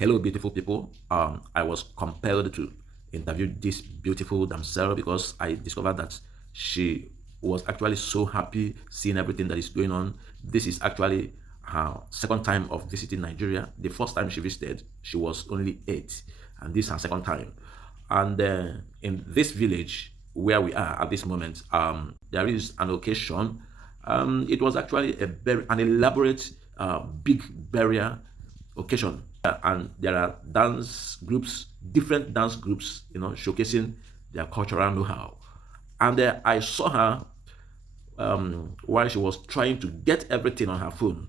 Hello, beautiful people. I was compelled to interview this beautiful damsel because I discovered that she was actually so happy seeing everything that is going on. This is actually her second time of visiting Nigeria. The first time she visited, she was only 8, and this is her second time. And in this village where we are at this moment, there is an occasion. It was actually an elaborate, big burial occasion, and there are dance groups, different dance groups, showcasing their cultural know-how. And I saw her while she was trying to get everything on her phone,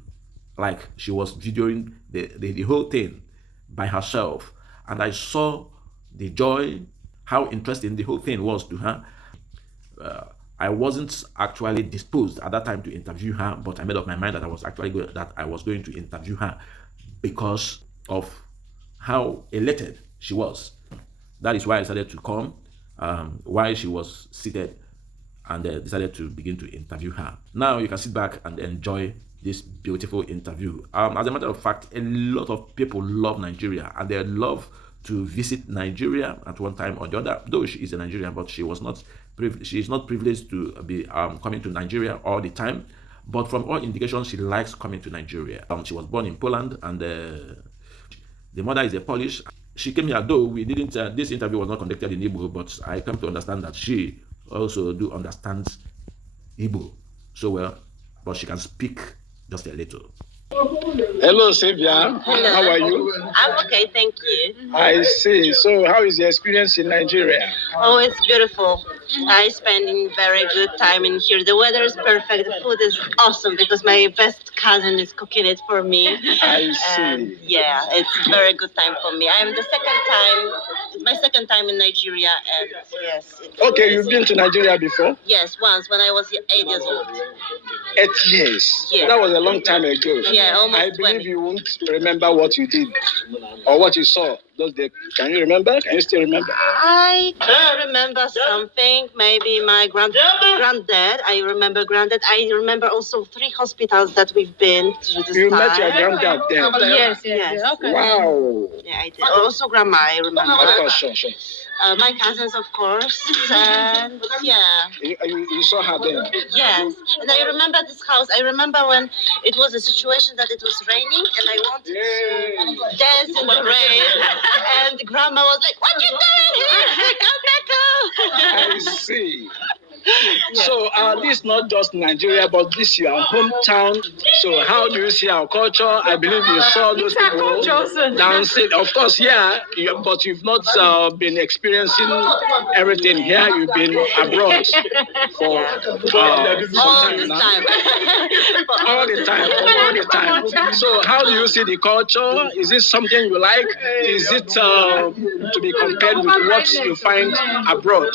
like she was videoing the whole thing by herself. And I saw the joy, how interesting the whole thing was to her. I wasn't actually disposed at that time to interview her, but I made up my mind that I was going to interview her because of how elated she was. That is why I decided to come while she was seated, and decided to begin to interview her. Now you can sit back and enjoy this beautiful interview. As a matter of fact, a lot of people love Nigeria, and they love to visit Nigeria at one time or the other. Though she is a Nigerian, but she is not privileged to be coming to Nigeria all the time. But from all indications, she likes coming to Nigeria. She was born in Poland, and the mother is a Polish. She came here, though we didn't. This interview was not conducted in Igbo, but I come to understand that she also do understand Igbo so well, but she can speak just a little. Hello, Sylvia. Hello. How are you? I'm okay, thank you. I see. So, how is your experience in Nigeria? Oh, it's beautiful. I spend a very good time in here. The weather is perfect. The food is awesome because my best cousin is cooking it for me. I see. And yeah, it's a very good time for me. It's my second time in Nigeria, and yes. It's Okay, amazing. you've been to Nigeria before? Yes, once when I was 8 years old. 8 years. Yeah. That was a long time ago. Yeah, almost I believe 20. you won't remember what you did or what you saw those days. Can you remember? Can you still remember? I can remember something. Maybe my granddad. I remember granddad. I remember also 3 hospitals that we've been to this You time. met your granddad there. Yes. Okay. Wow. Yeah, I did. Also grandma, I remember. Of course, sure. My cousins, of course. And yeah. You saw her there. Yes. And I remember this house. I remember when it was a situation that it was raining and I wanted to dance in the rain. And grandma was like, "What you doing here? Come back home." I see. So this is not just Nigeria, but this is your hometown. So how do you see our culture? I believe you saw those people dancing. Of course, yeah, but you've not been experiencing everything here. You've been abroad for All this time. all the time. So how do you see the culture? Is it something you like? Is it to be compared with what you find abroad?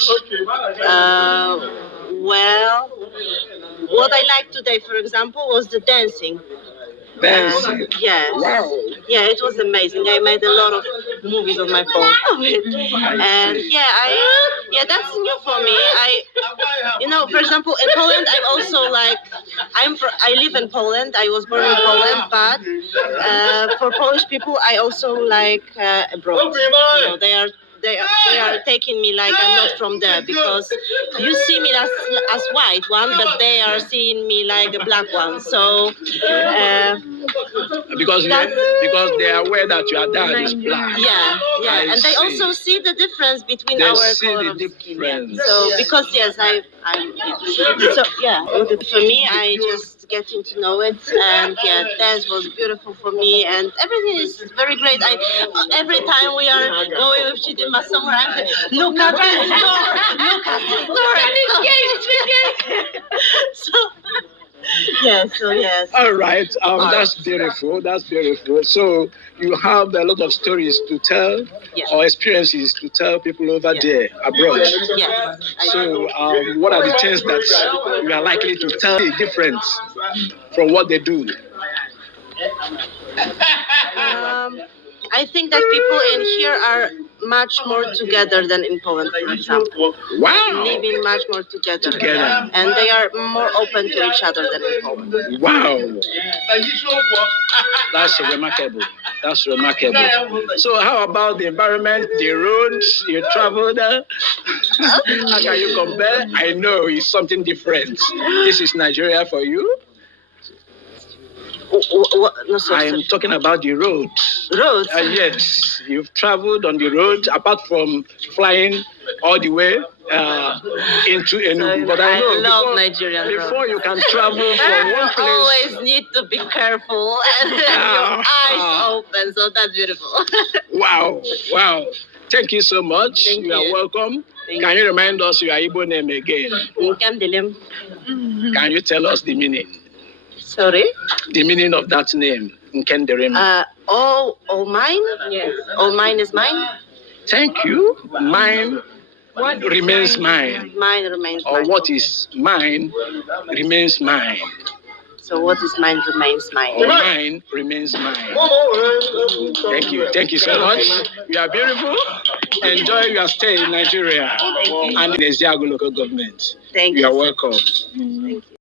Well, what I liked today, for example, was the dancing. Dancing. Yes. Wow. Yeah, it was amazing. I made a lot of movies on my phone. And yeah, that's new for me. For example, in Poland, I'm also like, I live in Poland. I was born in Poland, but for Polish people, I also like abroad. They are taking me like I'm not from there because you see me as white one, but they are seeing me like a black one. So because they are aware that your dad is black. yeah, I and they see. also see the difference between They our see color the of skin. difference. So because yes, I'm so yeah. For me, I just getting to know it, and yeah, dance was beautiful for me, and everything is very great. Every time we are going with Chidima somewhere, I'm like, look at this door, look at this door. So yes. All right, that's beautiful. So you have a lot of stories to tell, or experiences to tell people over there abroad. Yes. So what are the things that you are likely to tell different from what they do? I think that people in here are much more together than in Poland, for example. Wow. Living much more together. Together. And they are more open to each other than in Poland. Wow. That's remarkable. That's remarkable. So how about the environment, the roads you traveled? How can you compare? I know it's something different. This is Nigeria for you. No, I am talking about the roads. Roads? Yes, you've traveled on the road apart from flying all the way into Enugu. So, but I know love Nigerian before roads. you can travel from one You place. always need to be careful and your eyes open, so that's beautiful. Wow, wow. Thank you so much. Thank you are you. welcome. Thank Can you remind us your Igbo name again? Candidly. Can you tell us the meaning? Sorry? The meaning of that name, Nkenderem. All mine? Yes. All mine is mine? Thank you. Mine remains mine. Mine remains Or mine. what is mine remains mine. So what is mine remains mine. Or mine remains mine. Thank you. Thank you so much. You are beautiful. Enjoy your stay in Nigeria and in the Eziago local government. Thank You you. are welcome. Thank you.